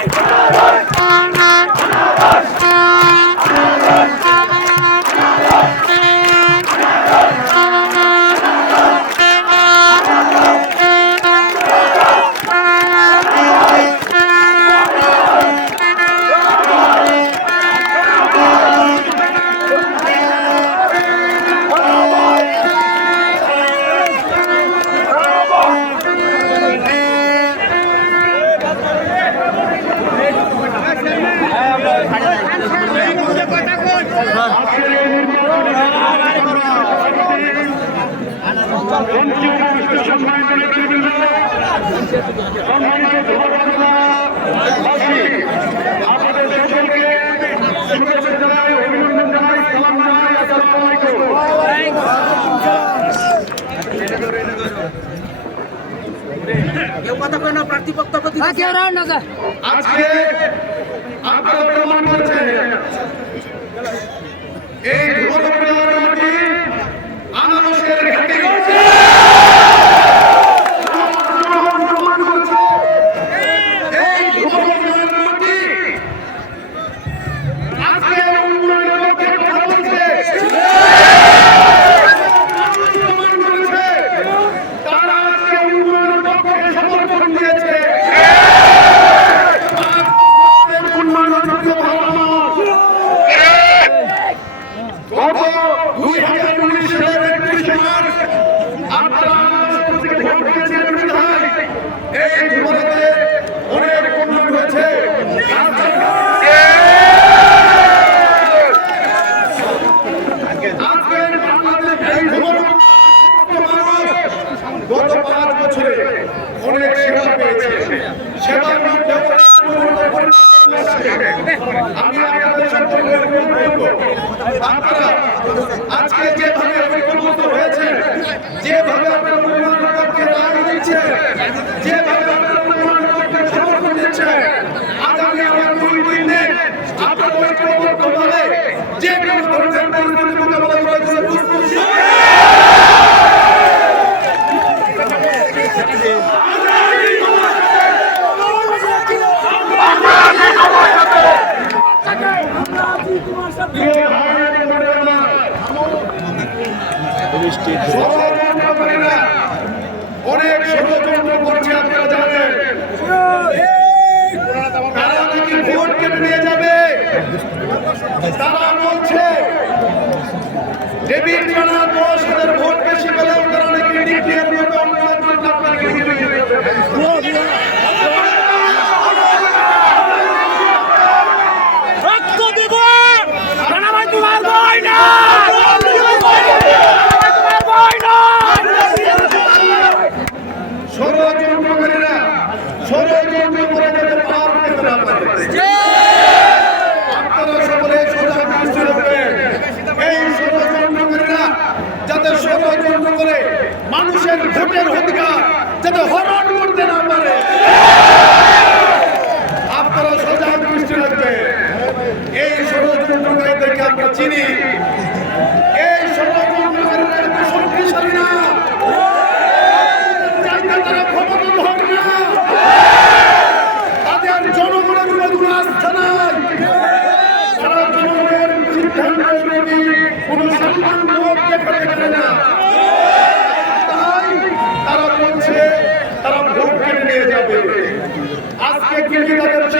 আপনাদের কেউ কথা কয় না প্রার্থী বক্তব্য আজকে আপনারা প্রমাণ করছেন। এই ধুবরপাড়ার মাটি আনারসের ঘাটে প্রমাণ করছে এই ধুবরপাড়ার মাটি আজকে উন্নয়নের পক্ষে কথা বলছে প্রমাণ করেছে তারা আজকে উন্নয়নের পক্ষে সমর্থন দিয়েছে গত দুই হাজার উনিশ সালের একত্রিশে মার্চ আপনারা আমাদের ভোট দিয়েছিলেন বিধায় এই জীবনেতে অনেক উন্নয়ন হয়েছে আজকের বাংলাদেশ এই ধরনের মানুষ গত পাঁচ বছরে অনেক সেবা পেয়েছে সেবার মধ্যে আমি আপনাদের সকলকে অনুরোধ করব, আপনারা আজকে যেভাবে পরিকল্পিত হয়েছে যেভাবে আপনারা উন্নয়নের পক্ষে রায় দিচ্ছেন যেভাবে আপনারা উন্নয়নের পক্ষে সমর্থন দিচ্ছেন আগামী আমার দুই দিনে আপনারা ঐক্যবদ্ধভাবে যে কোনো ধরনের পরিস্থিতি মোকাবেলা করার জন্য প্রস্তুত ষড়যন্ত্র করে না। অনেক ষড়যন্ত্র তারা ভোট কেটে নিয়ে যাবে তারা বলছে ডেভিড রানা দশ হাজার ভোট বেশি রক্ত দিব রানা ভাই তোমার বই না তোমার বই না ষড়যন্ত্রকারীরা ষড়যন্ত্র করে যাতে পার পেতে না পারে আপনারা সকলে সজাগ দৃষ্টি রাখবেন এই ষড়যন্ত্রকারীরা যাতে ষড়যন্ত্র করে মানুষের ভোটের অধিকার যাতে হরণ করতে না পারে। আপনারা সজাগ দৃষ্টি রাখবেন। এই ষড়যন্ত্রকারীদেরকে আমরা চিনি। এই ষড়যন্ত্রকারীরা এত শক্তিশালী না। তারা ক্ষমতাধর না। তাদের জনগণের উপরে কোনো আস্থা নাই। তারা জনগণের সিদ্ধান্তের কোনো সম্মান দেখাতে পারে না তাই তারা বলছে তারা ভোট কেড়ে নিয়ে যাবে আজকে কিন্তু তাদের সে-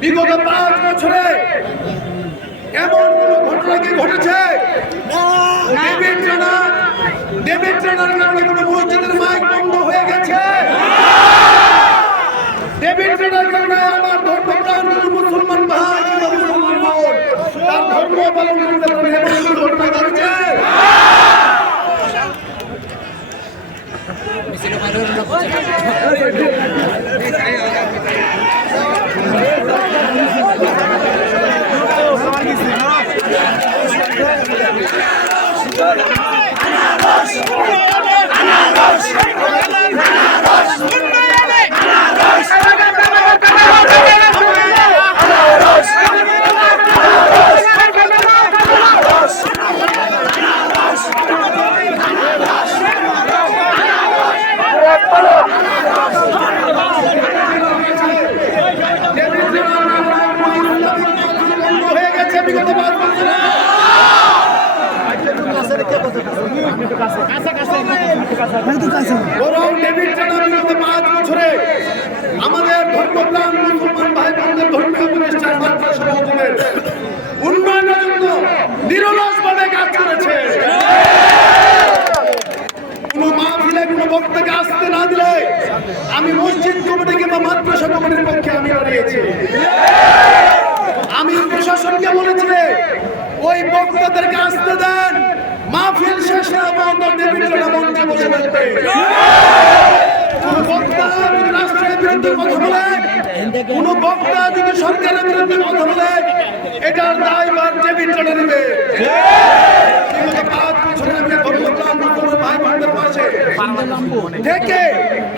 বিগত পাঁচ বছরে এমন কোন ঘটনা কি ঘটেছে? কারণে কোনো মসজিদের মাইক বন্ধ হয়ে গেছে? কারণে আমার মুসলমান ভাই মুসলমান তার ধর্ম পালন করতে ঘটনা ঘটেছে? বন্ধ হয়ে গেছে বিগত পাঁচ বছরে বরং ডেভিড জানা বিগত পাঁচ বছরে আমাদের ধর্মপ্রাণ মুসলমান ভাই বোনদের ধর্মীয় প্রতিষ্ঠান মাদ্রাসা মসজিদের উন্নয়নের জন্য নিরলসভাবে কাজ করেছে কোনো মাহফিলে কোনো বক্তাকে আসতে না দিলে আমি মসজিদ কমিটি কিংবা মাদ্রাসা কমিটির পক্ষে আমি দাঁড়িয়েছি আমি প্রশাসনকে বলেছি ওই বক্তাদেরকে আসতে দেন মাহফিল শেষ না পর্যন্ত দেবীর জন্য মঞ্চে বসে থাকবে কোন বক্তা যদি সরকারের বিরুদ্ধে কথা বলে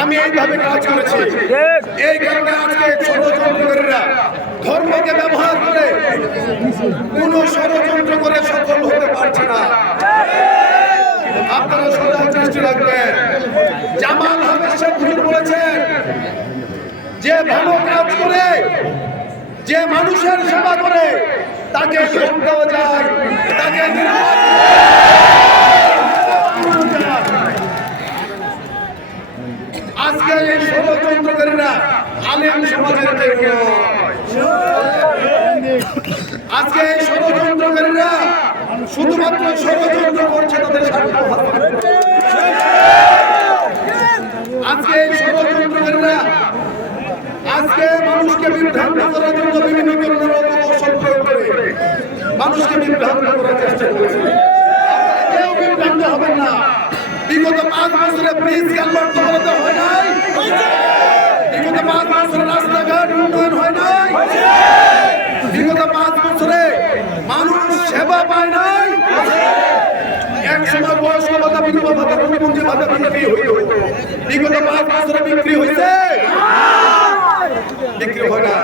আমি এইভাবে কাজ করেছি। এই কারণে আজকে ষড়যন্ত্রকারীরা ধর্মকে ব্যবহার করে কোন ষড়যন্ত্র করে সফল হতে পারছে না আপনারা সদা দৃষ্টি রাখবেন জামাল হামেদ বলেছেন, যে ভালো কাজ করে, যে মানুষের সেবা করে, তাকে আজকে এই ষড়যন্ত্রকারীরা আলেম সমাজের আজকে এই ষড়যন্ত্রকারীরা শুধুমাত্র ষড়যন্ত্র করছে তাদের। আজকে আজকে মানুষকে বিভ্রান্ত করার জন্য বিভিন্ন ধরনের অপকৌশল প্রয়োগ করে, মানুষকে বিভ্রান্ত করার চেষ্টা করছে। কেউ বিভ্রান্ত হবেন না। বিগত পাঁচ বছরে ব্রিজ কালভার্ট করাতে হয় নাই? বিগত পাঁচ বছরে রাস্তাঘাট উন্নয়ন হয় নাই? বিগত পাঁচ বছরে মানুষ সেবা পায় নাই? সময় বয়স্ক ভাতা বিধবা ভাতা প্রতিবন্ধী ভাতা বিক্রি হইত বিগত পাঁচ বছরে বিক্রি হয়েছে বিক্রি হয় না।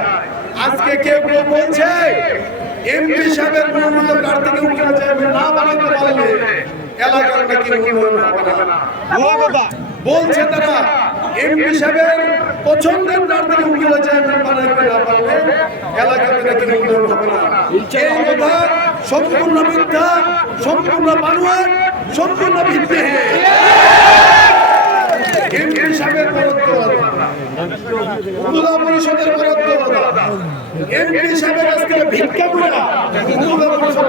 আজকে কেউ কেউ বলছে এমপি সাহেবের মনোনীত প্রার্থীকে উঠে যাবে না বানাতে পারলে এলাকার নাকি উন্নয়ন হবে না। বলছে তারা এমপি সাহেবের পছন্দের প্রার্থীকে উঠে যাবে বানাতে না পারলে এলাকাতে নাকি উন্নয়ন হবে না। এই কথা সম্পূর্ণ মিথ্যা সম্পূর্ণ বানোয়াট। সম্পূর্ণ ভিত্তিহীন এমপি সাহেবের বরাদ্দ উপজেলা পরিষদের বরাদ্দ এমপি সাহেবের আজকে ভিক্ষা করে উপজেলা পরিষদ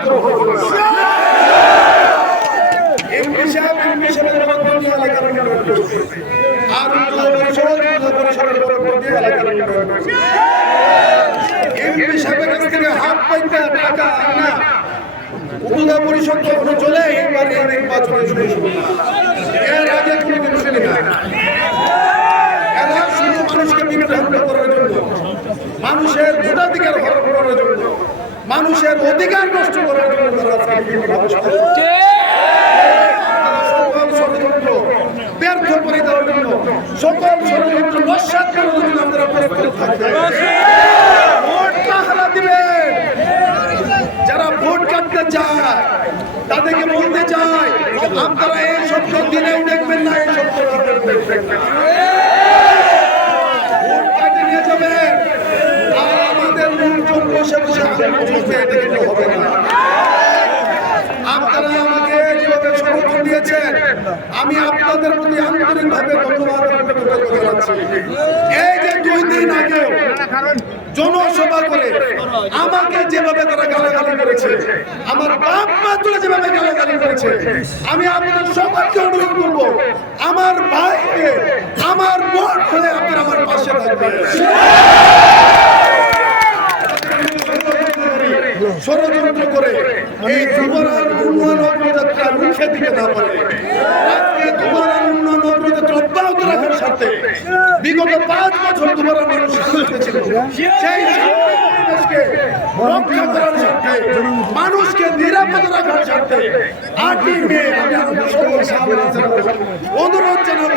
এমপি সাহেব এমপি সাহেবের বরাদ্দ নিয়ে এলাকার উন্নয়ন করছে। আর উপজেলা পরিষদ উপজেলা পরিষদের বরাদ্দ দিয়ে এলাকার উন্নয়ন করছে। এমপি সাহেবের থেকে হাত পাইতে টাকা আনা উপজেলা পরিষদ কখনো চলে, এবার এই নির্বাচনে শুরু শুরু এর আগে না এরা শুধু মানুষকে বিভ্রান্ত করার জন্য, মানুষের ভোটাধিকার হরণ করার জন্য, মানুষের অধিকার নষ্ট করার জন্য ব্যর্থ করে দেওয়ার জন্য, সকল ষড়যন্ত্র নস্বাত করার জন্য প্রস্তুত থাকবেন ভোট পাহারা দিবেন যারা ভোট কাটতে চায় তাদেরকে বলতে চাই, আপনারা এই শব্দ দিনেও দেখবেন না, এই। কাটে নিয়ে আমাদের আমাকে আমি আপনাদের প্রতি কৃতজ্ঞতা জানাচ্ছি। এই যে দুই দিন আগে জনসভা করে আমাকে যেভাবে তারা গালাগালি করেছে আমার বাপ মা তুলে যেভাবে গালাগালি করেছে, আমি আপনাদের সবাইকে অনুরোধ করব, আমার ভাইকে, আমার বোন হয়ে আপনারা আমার পাশে থাকবেন। ষড়যন্ত্র করে এই তোমার উন্নয়ন অগ্রযাত্রা রুখে দিতে না পারে। আজকে অগ্রযাত্রা অব্যাহত রাখার সাথে পাঁচ বছর তোমার মানুষ সেই পরিবেশকে রক্ষা করার স্বার্থে, মানুষকে নিরাপদ রাখার স্বার্থে আটই মে অনুরোধ জানাব,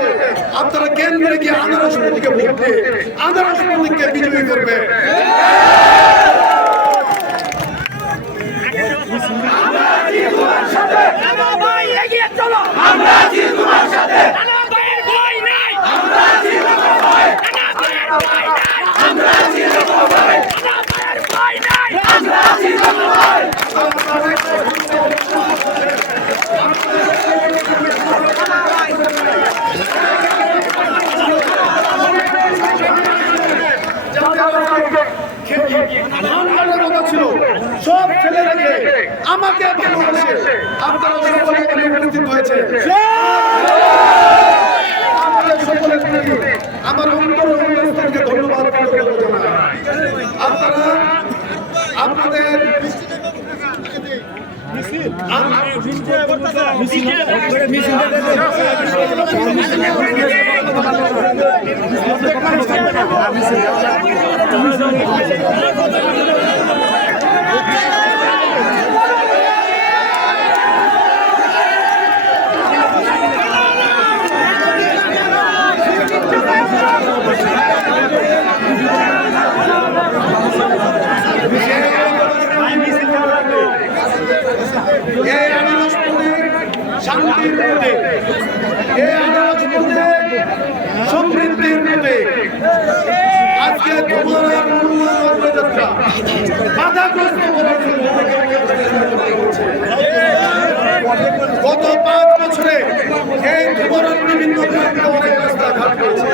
আপনারা কেন্দ্রে গিয়ে প্রতীকে ভোট দিয়ে বিজয়ী করবে। রানা ভাই এগিয়ে চলো আমরা আছি তোমার সাথে রানা ভাইয়ের ভয় নাই আমরা আছি তোমার ভয় রানা ভাইয়ের ভয় নাই আমরা আছি তোমার ভয় রানা ভাইয়ের ভয় নাই আমরা আছি তোমার ভয় ভাঙানোর কথা ছিল সব ফেলে রেখে আমাকে ভালোবাসে আপনারা সকলে এখানে উপস্থিত হয়েছে। আপনাদের সকলের প্রতি আমার অন্তর অনুষ্ঠানকে ধন্যবাদ আপনারা আপনাদের এই আনারস প্রতীক শান্তির প্রতীক এই আনারস প্রতীক সমৃদ্ধির প্রতীক আজকে গত পাঁচ বছরে এই বিভিন্ন অনেক রাস্তাঘাট হয়েছে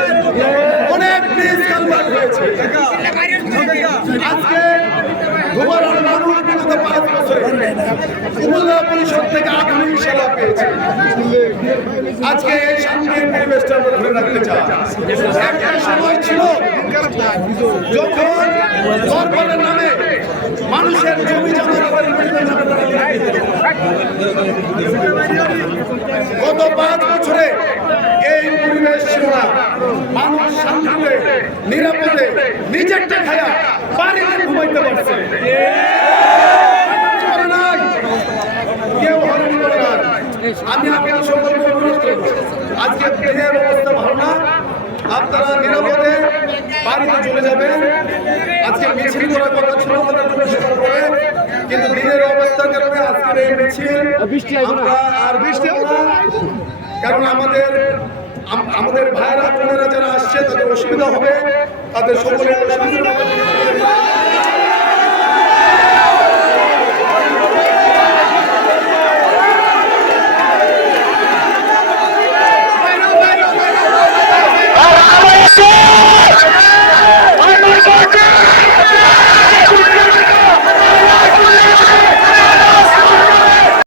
আজকে বিগত পাঁচ বছরে উপজেলা পরিষদ থেকে সেবা পেয়েছে। আজকে এই পরিবেশটা ধরে রাখতে একটা সময় ছিল যখন দরবারের নামে মানুষের জমি জমা গত পাঁচ বছরে এই পরিবেশ ছিল না। মানুষ শান্তিতে, নিরাপদে, নিজেরটা খায়া ঘুমাইতে পারছে করে নাই, কেউ হরণ করে না। আমি আপনার সকলকে অনুরোধ করব আজকে দিনের অবস্থা ভালো না, আপনারা নিরাপদে বাড়িতে চলে যাবেন আজকে মিছিল করার কথা ছিল করে কিন্তু দিনের অবস্থার কারণে আজকের এই মিছিল, আমরা আর বৃষ্টি কারণ আমাদের আমাদের ভাইরা বোনেরা যারা আসছে, তাদের অসুবিধা হবে, তাদের সকলের অসুবিধা হবে।